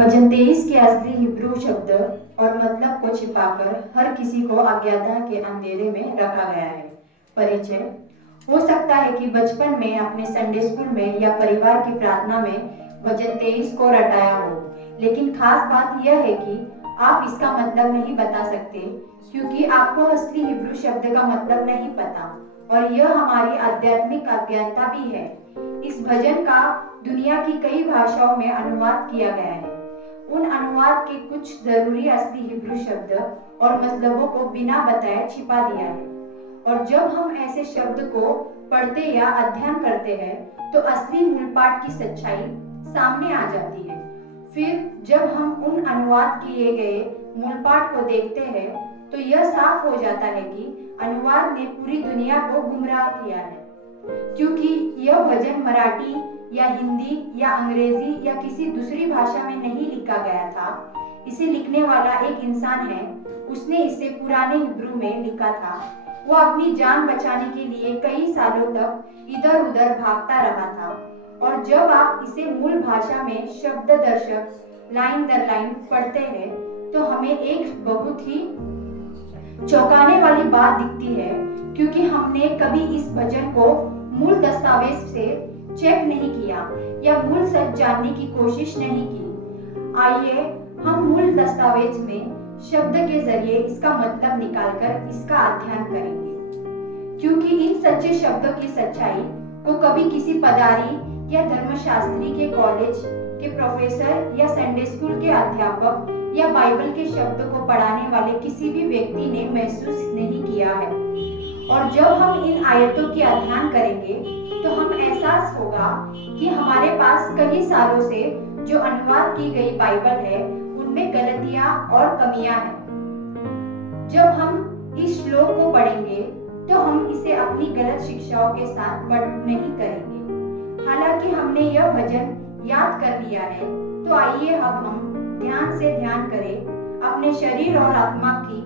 भजन 23 के असली हिब्रू शब्द और मतलब को छिपाकर हर किसी को अज्ञाता के अंधेरे में रखा गया है। परिचय। हो सकता है कि बचपन में अपने संडे स्कूल में या परिवार की प्रार्थना में भजन 23 को रटाया हो, लेकिन खास बात यह है कि आप इसका मतलब नहीं बता सकते क्योंकि आपको असली हिब्रू शब्द का मतलब नहीं पता, और यह हमारी आध्यात्मिक अज्ञानता भी है। इस भजन का दुनिया की कई भाषाओं में अनुवाद किया गया है। उन अनुवाद के कुछ जरूरी असली हिब्रू शब्द और मतलबों को बिना बताए छिपा दिया है, और जब हम ऐसे शब्द को पढ़ते या अध्ययन करते हैं तो असली मूलपाठ की सच्चाई सामने आ जाती है। फिर जब हम उन अनुवाद किए गए मूलपाठ को देखते हैं तो यह साफ हो जाता है कि अनुवाद ने पूरी दुनिया को गुमराह किया है, क्योंकि यह भजन मराठी या हिंदी या अंग्रेजी या किसी दूसरी भाषा में नहीं लिखा गया था। इसे लिखने वाला एक इंसान है, उसने इसे पुराने हिब्रू में लिखा था। वो अपनी जान बचाने के लिए कई सालों तक इधर उधर भागता रहा था, और जब आप इसे मूल भाषा में शब्द दर्शक लाइन दर लाइन पढ़ते हैं तो हमें एक बहुत ही चौंकाने वाली बात दिखती है, क्योंकि हमने कभी इस भजन को मूल दस्तावेज से चेक नहीं किया या मूल सच जानने की कोशिश नहीं की। आइए हम मूल दस्तावेज में शब्द के जरिए इसका मतलब निकालकर इसका अध्ययन करेंगे, क्योंकि इन सच्चे शब्दों की सच्चाई को कभी किसी पदारी या धर्मशास्त्री के कॉलेज के प्रोफेसर या संडे स्कूल के अध्यापक या बाइबल के शब्द को पढ़ाने वाले किसी भी व्यक्ति ने महसूस नहीं किया है। और जब हम इन आयतों की अध्ययन करेंगे तो हम एहसास होगा कि हमारे पास कई सालों से जो अनुवाद की गई बाइबल है उनमें गलतियां और कमियां हैं। जब हम इस श्लोक को पढ़ेंगे तो हम इसे अपनी गलत शिक्षाओं के साथ पढ़ नहीं करेंगे। हालांकि हमने यह भजन याद कर लिया है, तो आइए अब हम ध्यान से ध्यान करें, अपने शरीर और आत्मा की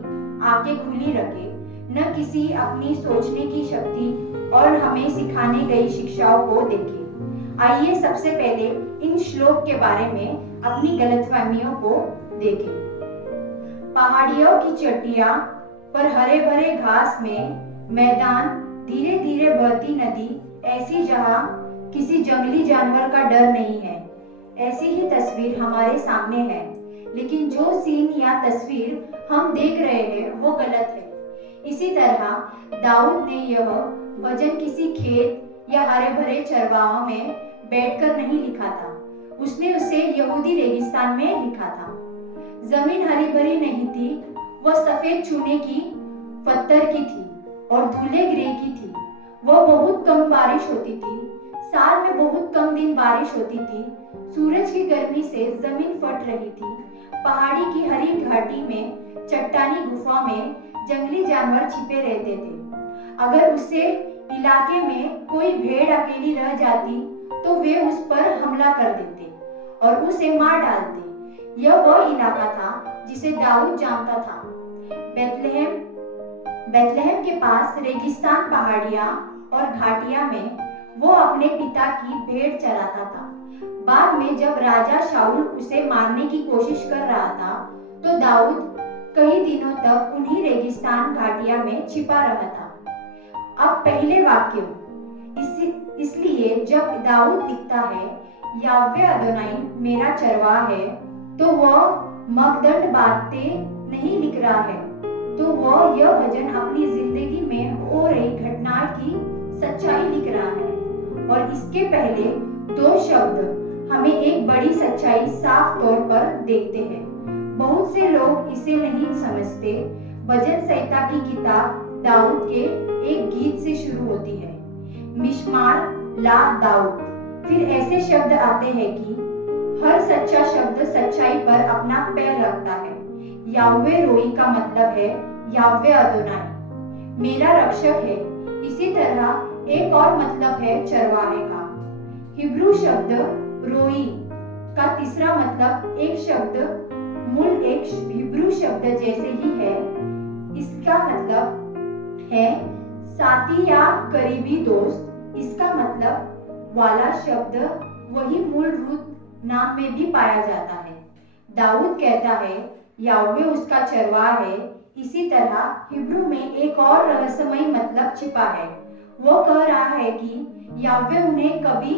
आंखें खुली रखें, न किसी अपनी सोचने की शक्ति और हमें सिखाने गई शिक्षाओं को देखें। आइए सबसे पहले इन श्लोक के बारे में अपनी गलतफहमियों को देखें। पहाड़ियों की चोटियों पर हरे भरे घास में मैदान, धीरे धीरे बहती नदी, ऐसी जहां किसी जंगली जानवर का डर नहीं है। ऐसी ही तस्वीर हमारे सामने है, लेकिन जो सीन या तस्वीर हम देख रहे हैं वो गलत है। इसी तरह दाऊद ने यह भजन किसी खेत या हरे भरे चरवाहों में बैठकर नहीं लिखा था, उसने उसे यहूदी रेगिस्तान में लिखा था। जमीन हरी भरी नहीं थी, वह सफेद चूने की पत्थर की थी और धूले ग्रे की थी। वह बहुत कम बारिश होती थी, साल में बहुत कम दिन बारिश होती थी। सूरज की गर्मी से जमीन फट रही थी। पहाड़ी की हरी घाटी में चट्टानी गुफा में जंगली जानवर छिपे रहते थे। अगर उसे इलाके में कोई भेड़ अकेली रह जाती तो वे उस पर हमला कर देते और उसे मार डालते। यह वह इलाका था जिसे दाऊद जानता था। बेथलेहम के पास रेगिस्तान पहाड़ियां और घाटियां में वो अपने पिता की भेड़ चराता था। बाद में जब राजा शाऊल उसे मारने की कोशिश कर रहा था तो दाऊद कई दिनों तक उन्हीं रेगिस्तान घाटियां में छिपा रहा था। अब पहले वाक्य, इसलिए जब दाऊद लिखता है याह्वे अदोनाई मेरा चरवाहा है, तो वह मकदंड बातें नहीं लिख रहा है, तो वह यह भजन अपनी जिंदगी में हो रही घटना की सच्चाई लिख रहा है। और इसके पहले दो शब्द हमें एक बड़ी सच्चाई साफ तौर पर देखते हैं। बहुत से लोग इसे नहीं समझते। भजन संहिता की किताब दाऊद के एक गीत से शुरू होती है, मिशमार ला दाऊद। फिर ऐसे शब्द आते हैं कि हर सच्चा शब्द सच्चाई पर अपना पैर रखता है। याह्वे रोई का मतलब है याह्वे अदोनाई मेरा रक्षक है। इसी तरह एक और मतलब है चरवाहे का। हिब्रू शब्द रोई का तीसरा मतलब एक शब्द मूल एक हिब्रू शब्द जैसे ही है। इसका मतलब है साथी या करीबी दोस्त। इसका मतलब वाला शब्द वही मूल रूप नाम में भी पाया जाता है। दाऊद कहता है याह्वे उसका चरवाहा है। इसी तरह हिब्रू में एक और रहस्यमय मतलब छिपा है। वो कह रहा है कि याह्वे उन्हें कभी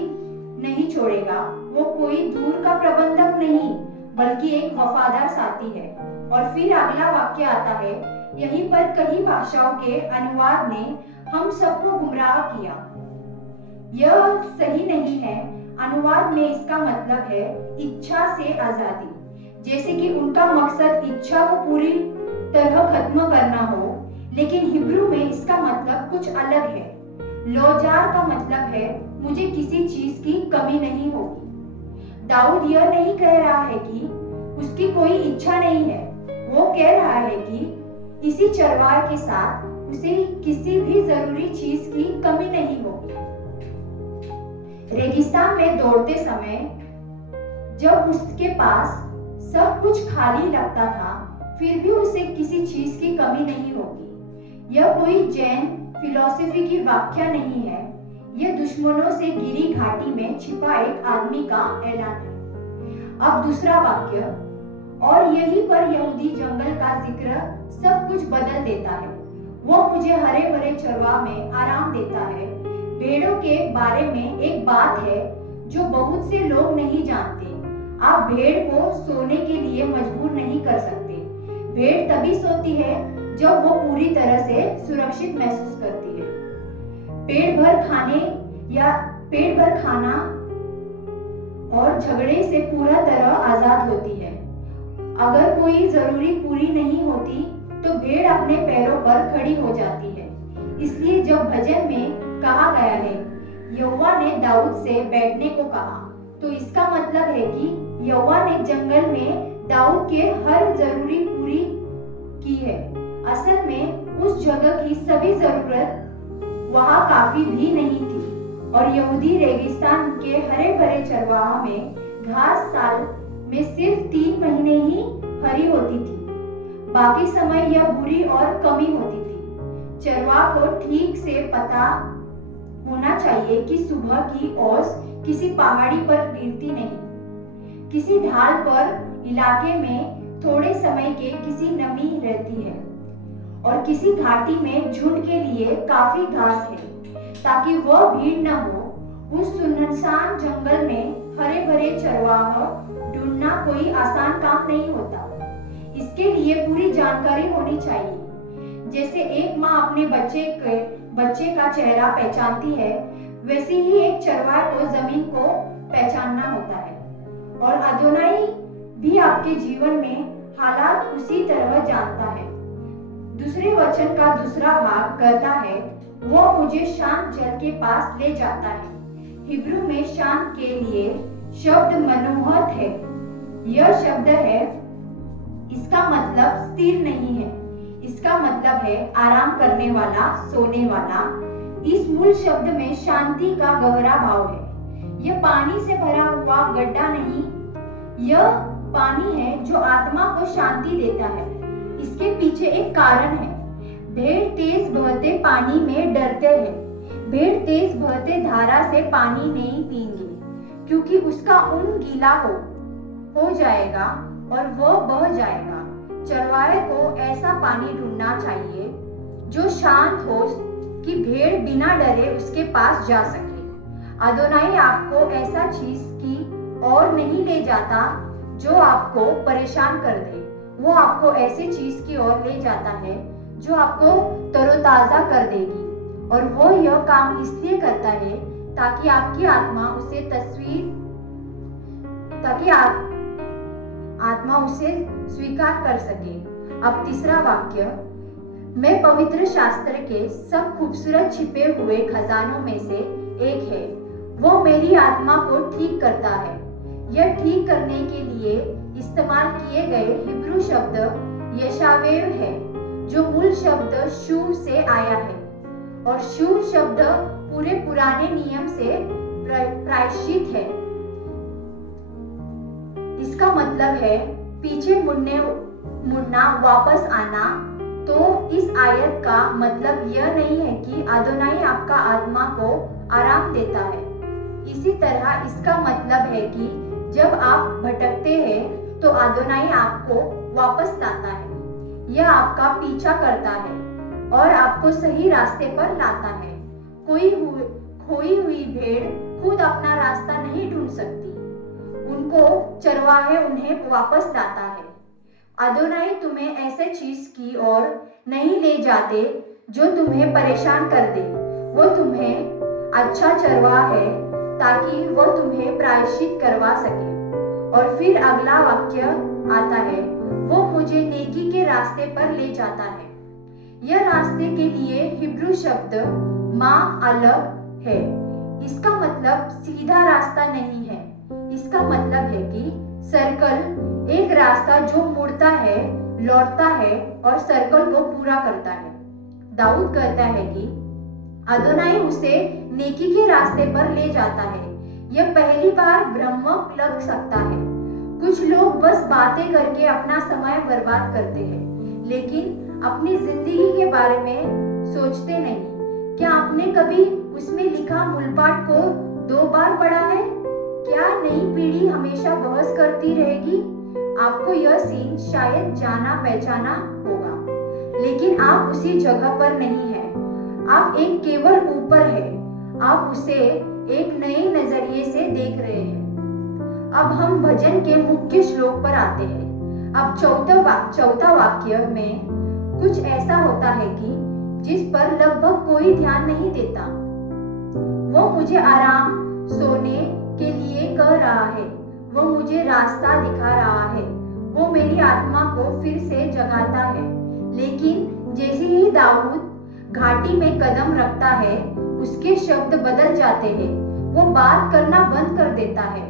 नहीं छोड़ेगा। वो कोई दूर का प्रबंधक नहीं, बल्कि एक वफादार साथी है। और फिर अगला वाक्य आता है, यहीं पर कई भाषाओं के अनुवाद ने हम सबको गुमराह किया। यह सही नहीं है। अनुवाद में इसका मतलब है इच्छा से आजादी, जैसे कि उनका मकसद इच्छा को पूरी तरह खत्म करना हो। लेकिन हिब्रू में इसका मतलब कुछ अलग है। लोजार का मतलब है मुझे किसी चीज की कमी नहीं होगी। दाऊद यह नहीं कह रहा है कि उसकी कोई इच्छा नहीं है। वो कह रहा है कि इसी चरवाहे के साथ उसे किसी भी जरूरी चीज की कमी नहीं होगी। रेगिस्तान में दौड़ते समय जब उसके पास सब कुछ खाली लगता था, फिर भी उसे किसी चीज की कमी नहीं होगी। यह कोई जैन फिलॉसफी की व्याख्या नहीं है। यह दुश्मनों से घिरी घाटी में छिपा एक आदमी का ऐलान है। अब दूसरा वाक्य, और यहीं पर यहूदी जंगल का जिक्र सब कुछ बदल देता है। वो मुझे हरे भरे चरवाह में आराम देता है। भेड़ों के बारे में एक बात है जो बहुत से लोग नहीं जानते। आप भेड़ को सोने के लिए मजबूर नहीं कर सकते। भेड़ तभी सोती है जब वो पूरी तरह से सुरक्षित महसूस करती है। पेट भर खाना और झगड़े से पूरा तरह आजाद होती है। अगर कोई जरूरी पूरी नहीं होती तो भेड़ अपने पैरों पर खड़ी हो जाती है। इसलिए जब भजन में कहा गया है यहोवा ने दाऊद से बैठने को कहा, तो इसका मतलब है कि यहोवा ने जंगल में दाऊद के हर जरूरी पूरी की है। असल में उस जगह की सभी जरूरत वहां काफी भी नहीं थी। और यहूदी रेगिस्तान के हरे भरे चरवाहा में घास साल में सिर्फ 3 महीने ही हरी होती थी। बाकी समय यह बुरी और कमी होती थी। चरवाहा को ठीक से पता होना चाहिए कि सुबह की ओस किसी पहाड़ी पर गिरती नहीं। किसी ढाल पर इलाके में थोड़े समय के किसी नमी रहती है और किसी घाटी में झुंड के लिए काफी घास है ताकि वह भीड़ न हो। उस सुनसान जंगल में हरे भरे चरवाहा ढूंढना कोई आसान काम नहीं होता। इसके लिए पूरी जानकारी होनी चाहिए। जैसे एक माँ अपने बच्चे का चेहरा पहचानती है, वैसे ही एक चरवाहे को जमीन को पहचानना होता है। और अदोनाई भी आपके जीवन में हालात उसी तरह जानता है। दूसरे वचन का दूसरा भाग कहता है वो मुझे शांत जल के पास ले जाता है। हिब्रू में शांत के लिए शब्द मनोहत है। यह शब्द है, इसका मतलब स्थिर नहीं है। इसका मतलब है आराम करने वाला, सोने वाला। इस मूल शब्द में शांति का गहरा भाव है। यह पानी से भरा हुआ गड्ढा नहीं, यह पानी है जो आत्मा को शांति देता है। इसके पीछे एक कारण है। भेड़ तेज बहते पानी में डरते हैं। भेड़ तेज बहते धारा से पानी नहीं पीएंगे क्योंकि उसका ऊन गीला हो जाएगा और वह बह जाएगा। चरवाहे को ऐसा पानी ढूंढना चाहिए जो शांत हो कि भेड़ बिना डरे उसके पास जा सके। अदोनाई आपको ऐसा चीज की ओर नहीं ले जाता जो आपको परेशान कर दे। वो आपको ऐसी चीज की ओर ले जाता है जो आपको तरोताजा कर देगी। और वो यह काम इसलिए करता है ताकि आपकी आत्मा उसे स्वीकार कर सके। अब तीसरा वाक्य, मैं पवित्र शास्त्र के सब खूबसूरत छिपे हुए खजानों में से एक है। वो मेरी आत्मा को ठीक करता है। यह ठीक करने के लिए इस्तेमाल किए गए हिब्रू शब्द यशावेव है, जो मूल शब्द शू से आया है। और शू शब्द पूरे पुराने नियम से प्रायश्चित है। इसका मतलब है पीछे मुड़ना, वापस आना। तो इस आयत का मतलब यह नहीं है कि अदोनाई आपका आत्मा को आराम देता है। इसी तरह इसका मतलब है कि जब आप भटकते हैं तो अदोनाई आपको वापस लाता है। यह आपका पीछा करता है और आपको सही रास्ते पर लाता है। खोई हुई भेड़ खुद अपना रास्ता नहीं ढूंढ सकती, उनको चरवाहे उन्हें वापस लाता है। अदोनाई तुम्हें ऐसे चीज की ओर नहीं ले जाते जो तुम्हें परेशान कर दे। वो तुम्हें अच्छा चरवाहा है ताकि वो तुम्हें प्रायश्चित करवा सके। और फिर अगला वाक्य आता है, वो मुझे नेकी के रास्ते पर ले जाता है। यह रास्ते के लिए हिब्रू शब्द माँ अलग है। इसका मतलब सीधा रास्ता नहीं है। इसका मतलब है कि सर्कल, एक रास्ता जो मुड़ता है, लौटता है और सर्कल को पूरा करता है। दाऊद कहता है कि अदोनाई उसे नेकी के रास्ते पर ले जाता है। यह पहली बार भ्रम लग सकता है। कुछ लोग बस बातें करके अपना समय बर्बाद करते हैं, लेकिन अपनी जिंदगी के बारे में सोचते नहीं। क्या आपने कभी उसमें लिखा मूलपाठ को 2 बार पढ़ा है? क्या नई पीढ़ी हमेशा बहस करती रहेगी? आपको यह सीन शायद जाना पहचाना होगा, लेकिन आप उसी जगह पर नहीं हैं। आप एक केवल ऊपर है। आप उसे एक नए नजरिए से देख रहे हैं। अब हम भजन के मुख्य श्लोक पर आते हैं। अब चौथा वाक्य में कुछ ऐसा होता है कि जिस पर लगभग कोई ध्यान नहीं देता। वो मुझे आराम सोने के लिए कह रहा है। वो मुझे रास्ता दिखा रहा है। वो मेरी आत्मा को फिर से जगाता है। लेकिन जैसे ही दाऊद घाटी में कदम रखता है, उसके शब्द बदल जाते हैं। वो बात करना बंद कर देता है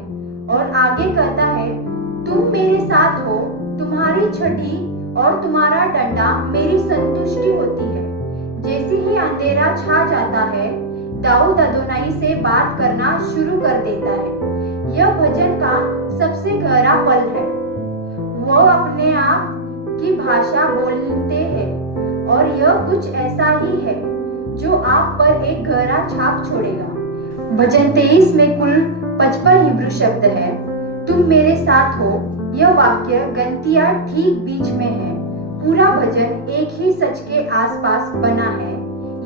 और आगे कहता है, तुम मेरे साथ हो, तुम्हारी छड़ी और तुम्हारा डंडा मेरी संतुष्टि होती है। जैसे ही अंधेरा छा जाता है, दाऊद अदोनाई से बात करना शुरू कर देता है। यह भजन का सबसे गहरा पल है। वो अपने आप की भाषा बोलते हैं और यह कुछ ऐसा ही है जो आप पर एक गहरा छाप छोड़ेगा। भजन 23 में कुल 55 हिब्रू शब्द है। तुम मेरे साथ हो, यह वाक्य गंतिया ठीक बीच में है। पूरा भजन एक ही सच के आसपास बना है,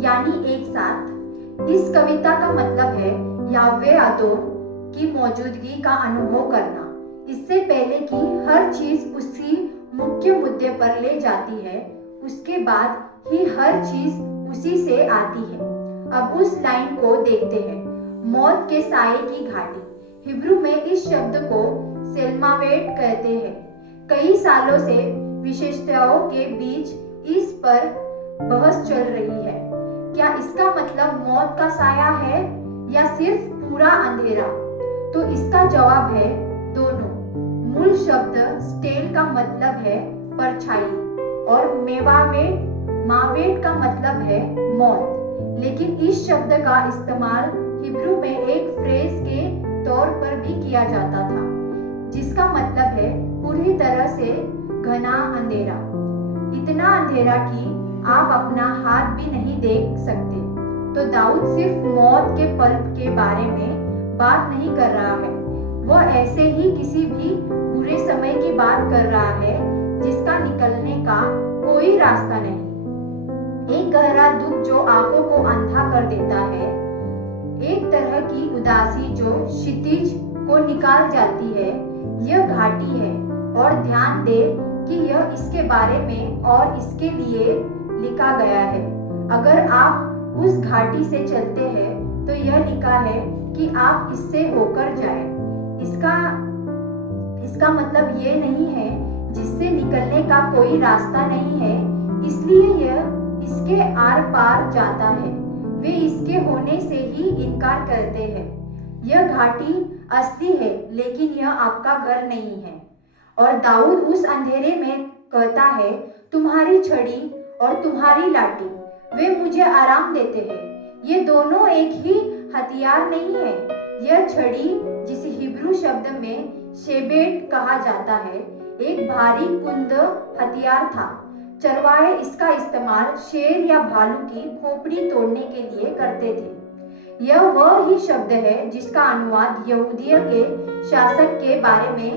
यानी एक साथ। इस कविता का मतलब है याह्वे अदोन की मौजूदगी का अनुभव करना। इससे पहले कि हर चीज उसी मुख्य मुद्दे पर ले जाती है, उसके बाद ही हर चीज उसी से आती है। अब उस लाइन को देखते हैं, मौत के साए की घाटी। हिब्रू में इस शब्द को सेल्मावेट कहते हैं। कई सालों से विशेषज्ञों के बीच इस पर बहस चल रही है। क्या इसका मतलब मौत का साया है या सिर्फ पूरा अंधेरा? तो इसका जवाब है दोनों। मूल शब्द स्टेल का मतलब है परछाई और मावेट का मतलब है मौत। लेकिन इस शब्द का इस्तेमाल हिब्रू में एक फ्रेज के तौर पर भी किया जाता था, जिसका मतलब है पूरी तरह से घना अंधेरा। इतना अंधेरा कि आप अपना हाथ भी नहीं देख सकते। तो दाऊद सिर्फ मौत के पल के बारे में बात नहीं कर रहा है। वह ऐसे ही किसी भी बुरे समय की बात कर रहा है जिसका निकलने का कोई रास्ता नहीं। एक गहरा दुख जो आंखों को अंधा कर देता है, एक तरह की उदासी जो क्षितिज को निकाल जाती है। यह घाटी है और ध्यान दे कि यह इसके बारे में और इसके लिए लिखा गया है। अगर आप उस घाटी से चलते हैं तो यह लिखा है कि आप इससे होकर जाए। इसका मतलब ये नहीं है जिससे निकलने का कोई रास्ता नहीं है, इसलिए यह इसके आर पार जाता है। वे इसके होने से ही इनकार करते हैं। यह घाटी असली है, लेकिन यह आपका घर नहीं है। और दाऊद उस अंधेरे में कहता है, तुम्हारी छड़ी और तुम्हारी लाठी वे मुझे आराम देते हैं। ये दोनों एक ही हथियार नहीं है। यह छड़ी, जिसे हिब्रू शब्द में शेबेट कहा जाता है, एक भारी कुंद हथियार था। चरवाहे इसका इस्तेमाल शेर या भालू की खोपड़ी तोड़ने के लिए करते थे। यह वह ही शब्द है जिसका अनुवाद यहूदियों के शासक के बारे में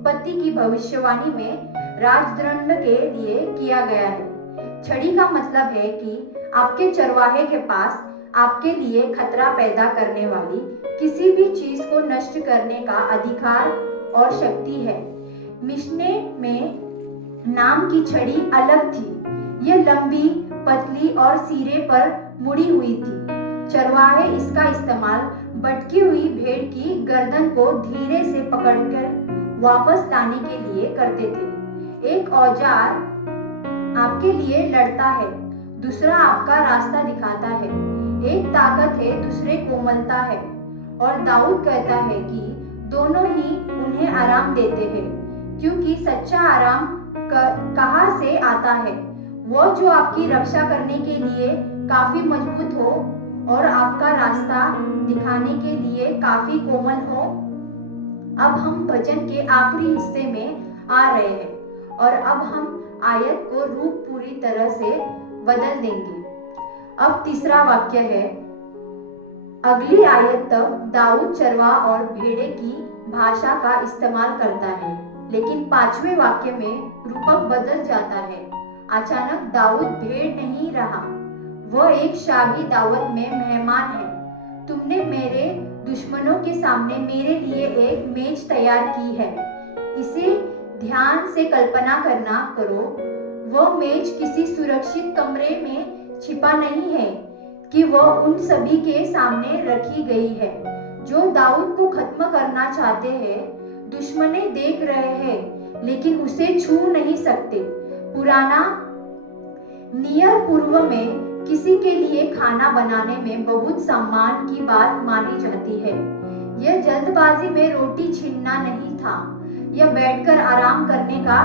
उत्पत्ति की भविष्यवाणी में राजदंड के लिए किया गया है। छड़ी का मतलब है कि आपके चरवाहे के पास आपके लिए खतरा पैदा करने वाली किसी भी चीज को नष्ट करने का अधिकार और शक्ति है। मिशने में नाम की छड़ी अलग थी। यह लंबी, पतली और सिरे पर मुड़ी हुई थी। चरवाहे इसका इस्तेमाल भटकी हुई भेड़ की गर्दन को धीरे से पकड़कर वापस लाने के लिए करते थे। एक औजार आपके लिए लड़ता है, दूसरा आपका रास्ता दिखाता है। एक ताकत है, दूसरे कोमलता है। और दाऊद कहता है कि दोनों ही उन्हें आराम देते हैं, क्योंकि सच्चा आराम कहाँ से आता है? वो जो आपकी रक्षा करने के लिए काफी मजबूत हो और आपका रास्ता दिखाने के लिए काफी कोमल हो। अब हम भजन के आखिरी हिस्से में आ रहे हैं और अब हम आयत को रूप पूरी तरह से बदल देंगे। अब तीसरा वाक्य है, अगली आयत तक दाऊद चरवाह और भेड़े की भाषा का इस्तेमाल करता है, लेकिन पांचवें वाक्य में रूपक बदल जाता है। अचानक दाऊद भेड़ नहीं रहा, वह एक शाही दावत में मेहमान है। तुमने मेरे दुश्मनों के सामने मेरे लिए एक मेज तैयार की है। इसे ध्यान से कल्पना करना करो। वह मेज किसी सुरक्षित कमरे में छिपा नहीं है कि वह उन सभी के सामने रखी गई है जो दाऊद को खत्म करना चाहते हैं। दुश्मने देख रहे हैं लेकिन उसे छू नहीं सकते। पुराना नियर पूर्व में किसी के लिए खाना बनाने में बहुत सम्मान की बात मानी जाती है। यह जल्दबाजी में रोटी छीनना नहीं था, यह बैठकर आराम करने का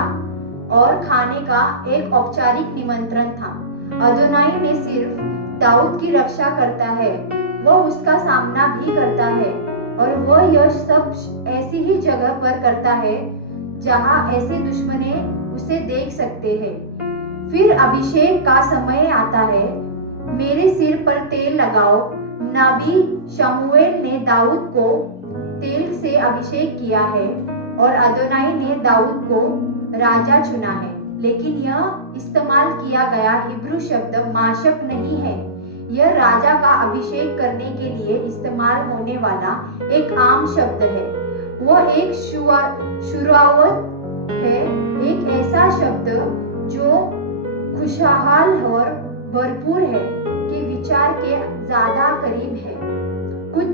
और खाने का एक औपचारिक निमंत्रण था। अदोनाई ने सिर्फ दाऊद की रक्षा करता है, वह उसका सामना भी करता है और वह यह सब ऐसी ही जगह पर करता है जहां ऐसे दुश्मने उसे देख सकते हैं। फिर अभिषेक का समय आता है। मेरे सिर पर तेल लगाओ। नबी शमूएल ने दाऊद को तेल से अभिषेक किया है और अदोनाई ने दाऊद को राजा चुना है। लेकिन यह इस्तेमाल किया गया हिब्रू शब्द माशक नहीं है। यह राजा का अभिषेक करने के लिए इस्तेमाल होने वाला एक आम शब्द है। वह एक शुरुआत है, एक ऐसा शब्द जो खुशहाल और भरपूर है कि विचार के ज्यादा करीब है। कुछ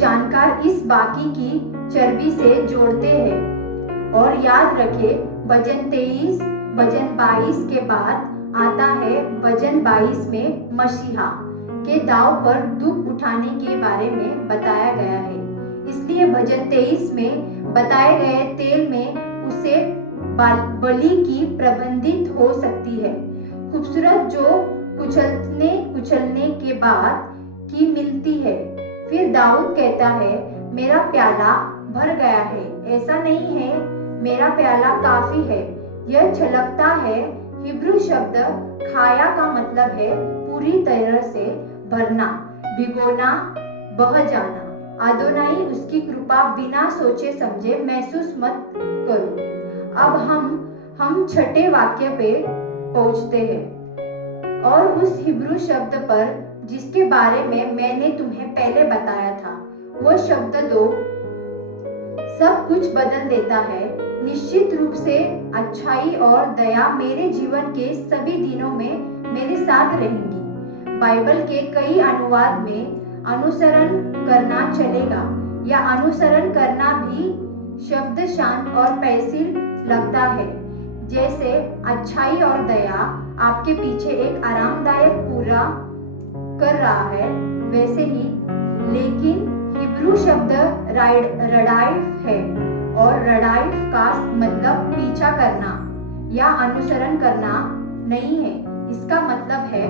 जानकार इस बाकी की चर्बी से जोड़ते हैं और याद रखे भजन 23, भजन 22 के बाद आता है भजन 22 में मसीहा के दाव पर दुख उठाने के बारे में बताया गया है। इसलिए भजन 23 में बताए गए तेल में उसे बलि की प्रबंधित हो सकती है। खूबसूरत जो कुचलने के बाद की मिलती है। फिर दाऊद कहता है, मेरा प्याला भर गया है। ऐसा नहीं है, मेरा प्याला काफी है। यह छलकता है। हिब्रू शब्द खाया का मतलब है पूरी तरह से भरना, भिगोना, बह जाना। अदोनाई उसकी कृपा बिना सोचे समझे महसूस मत करो। अब हम छठे वाक्य पे पहुंचते हैं और उस हिब्रू शब्द पर जिसके बारे में मैंने तुम्हें पहले बताया था। वो शब्द 2 सब कुछ बदल देता है। निश्चित रूप से अच्छाई और दया मेरे जीवन के सभी दिनों में मेरे साथ रहेंगी। बाइबल के कई अनुवाद में अनुसरण करना चलेगा या अनुसरण करना भी शब्द शांत और पेंसिल लगता है। जैसे अच्छाई और दया आपके पीछे एक आरामदायक पूरा कर रहा है, वैसे ही लेकिन हिब्रू शब्द रडाइफ है और रडाइफ का मतलब पीछा करना या अनुसरण करना नहीं है। इसका मतलब है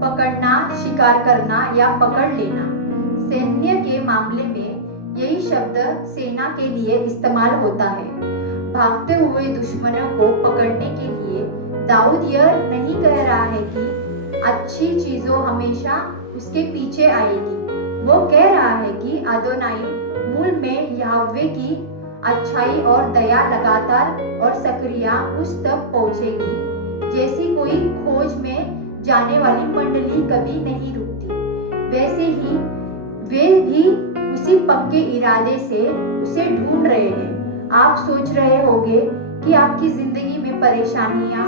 पकड़ना, शिकार करना या पकड़ लेना। सैन्य के मामले में यही शब्द सेना के लिए इस्तेमाल होता है। भागते हुए दुश्मनों को पकड़ने के लिए दाऊद यह नहीं कह रहा है कि अच्छी चीजों हमेशा उसके पीछे आएगी। वो कह रहा है कि अदोनाई मूल में यहोवा की अच्छाई और दया लगातार और सक्रिय उस तक पहुंचेगी जैसी कोई खोज में जाने वाली मंडली कभी नहीं रुकती। वैसे ही वे भी उसी पक्के इरादे से उसे ढूंढ रहे हैं। आप सोच रहे होंगे कि आपकी जिंदगी में परेशानियां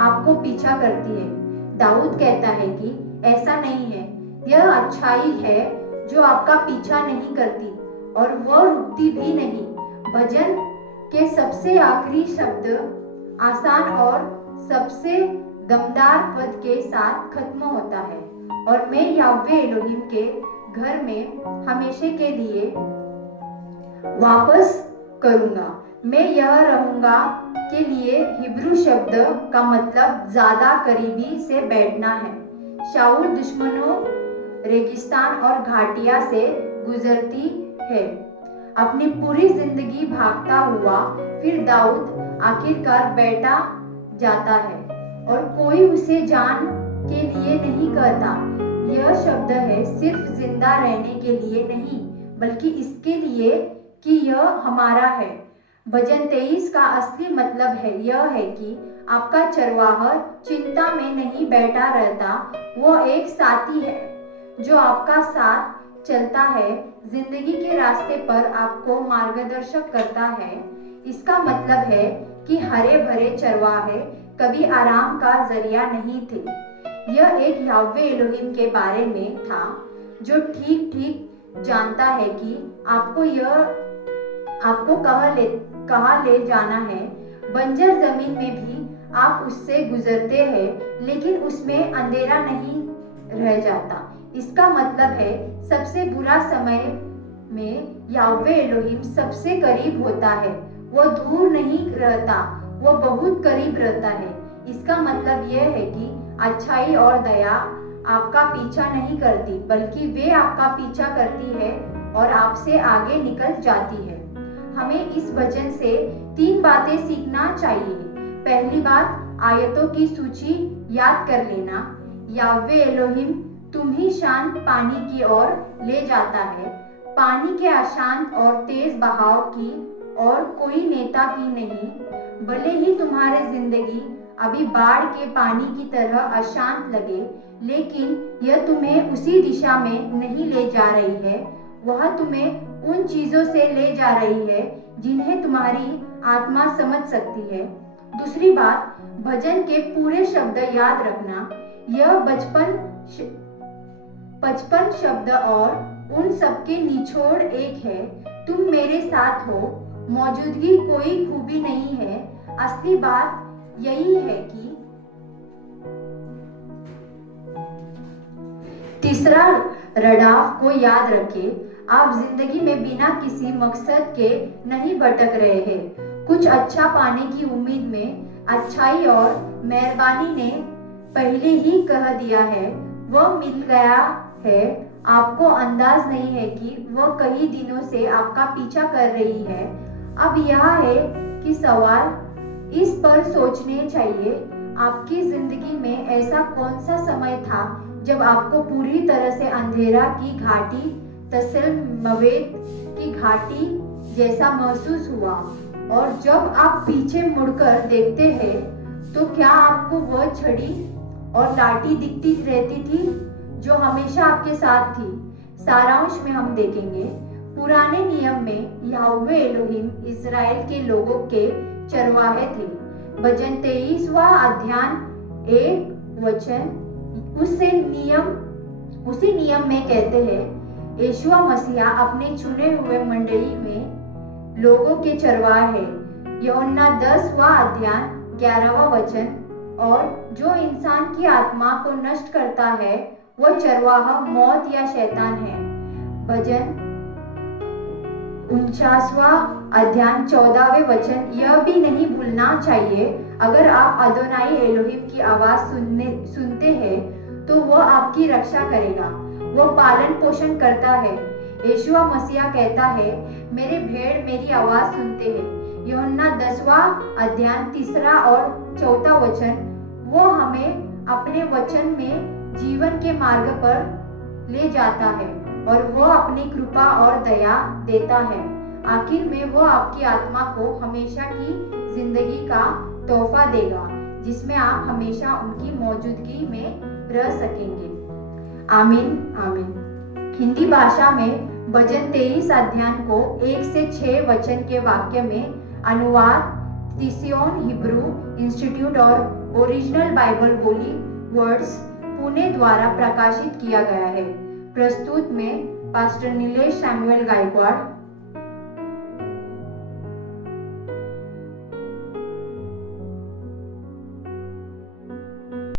आपको पीछा करती है। दाऊद कहता है कि ऐसा नहीं है, यह अच्छाई है जो आपका पीछा नहीं करती और वह रुकती भी नहीं। भजन के सबसे आखिरी शब्द आसान और सबसे दमदार पद के साथ खत्म होता है, और मैं यहोवा एलोहिम के घर में हमेशा के लिए वापस करूंगा। मैं यह रहूंगा के लिए हिब्रू शब्द का मतलब ज्यादा करीबी से बैठना है। शाऊल दुश्मनों, रेगिस्तान और घाटिया से गुजरती है, अपनी पूरी जिंदगी भागता हुआ, फिर दाऊद आखिरकार बैठा जाता है और कोई उसे जान के लिए नहीं कहता। यह शब्द है सिर्फ जिंदा रहने के लिए नहीं, बल्कि इसके लिए कि यह हमारा है। भजन 23 का असली मतलब है यह है कि आपका चरवाहा चिंता में नहीं बैठा रहता, वो एक साथी है जो आपका साथ चलता है, जिंदगी के रास्ते पर आपको मार्गदर्शक करता है। इसका मतलब है कि हरे भरे चरवाहे कभी आराम का जरिया नहीं थे। यह एक यहोवा एलोहिम के बारे में था जो ठीक ठीक जानता है कि आपको कहाँ ले जाना है। बंजर जमीन में भी आप उससे गुजरते हैं, लेकिन उसमें अंधेरा नहीं रह जाता। इसका मतलब है सबसे बुरा समय में यहोवा एलोहिम सबसे करीब होता है। वो दूर नहीं रहता, वो बहुत करीब रहता है। इसका मतलब यह है कि अच्छाई और दया आपका पीछा नहीं करती, बल्कि वे आपका पीछा करती है और आपसे आगे निकल जाती है। हमें इस वचन से 3 बातें सीखना चाहिए। पहली बात, आयतों की सूची याद कर लेना। यहोवा एलोहिम तुम्हें शांत पानी की ओर ले जाता है, पानी के अशांत और तेज बहाव की और कोई नेता की नहीं। भले ही तुम्हारे जिंदगी अभी बाढ़ के पानी की तरह अशांत लगे, लेकिन यह तुम्हें उसी दिशा में नहीं ले जा रही है। वह तुम्हें उन चीजों से ले जा रही है जिन्हें तुम्हारी आत्मा समझ सकती है। दूसरी बात, भजन के पूरे शब्द याद रखना। यह 55 शब्द और उन सबके निचोड़ एक है। तुम मेरे साथ हो, मौजूदगी कोई खूबी नहीं है। असली बात यही है कि तीसरा रडाफ को याद रखें। आप जिंदगी में बिना किसी मकसद के नहीं भटक रहे हैं। कुछ अच्छा पाने की उम्मीद में अच्छाई और मेहरबानी ने पहले ही कह दिया है, वह मिल गया है। आपको अंदाज नहीं है कि वह कई दिनों से आपका पीछा कर रही है। अब यह है कि सवाल इस पर सोचने चाहिए, आपकी जिंदगी में ऐसा कौन सा समय था जब आपको पूरी तरह से अंधेरा की घाटी, तसल मवेद की घाटी जैसा महसूस हुआ, और जब आप पीछे मुड़कर देखते हैं तो क्या आपको वह छड़ी और लाठी दिखती रहती थी जो हमेशा आपके साथ थी? सारांश में हम देखेंगे, पुराने नियम में यहोवा एलोहिम इस्राएल के लोगों के चरवाहे थे। भजन 23वां अध्याय 1 वचन उसी नियम में कहते हैं, यीशु मसीह अपने चुने हुए मंडली में लोगों के चरवाहे हैं। यूहन्ना 10वां अध्याय 11वां वचन, और जो इंसान की आत्मा को नष्ट करता है वह चरवाहा मौत या शैतान है। भजन 49वां अध्याय 14वें वचन, यह भी नहीं भूलना चाहिए, अगर आप अदोनाई एलोहिम की आवाज सुनते हैं तो वह आपकी रक्षा करेगा, वह पालन पोषण करता है। यीशु मसीह कहता है, मेरे भेड़ मेरी आवाज सुनते हैं। यूहन्ना 10वां अध्याय 3 और 4 वचन, वो हमें अपने वचन में जीवन के मार्ग पर ले जाता है। और वह अपनी कृपा और दया देता है। आखिर में वह आपकी आत्मा को हमेशा की जिंदगी का तोहफा देगा, जिसमें आप हमेशा उनकी मौजूदगी में रह सकेंगे। आमीन आमीन। हिंदी भाषा में भजन 23 अध्याय को 1 से 6 वचन के वाक्य में अनुवाद तिसियोन हिब्रू इंस्टीट्यूट और original Bible Holi words Pune द्वारा प्रकाशित किया गया है। प्रस्तुत में पास्टर नीलेश सैमुअल गायकवाड़,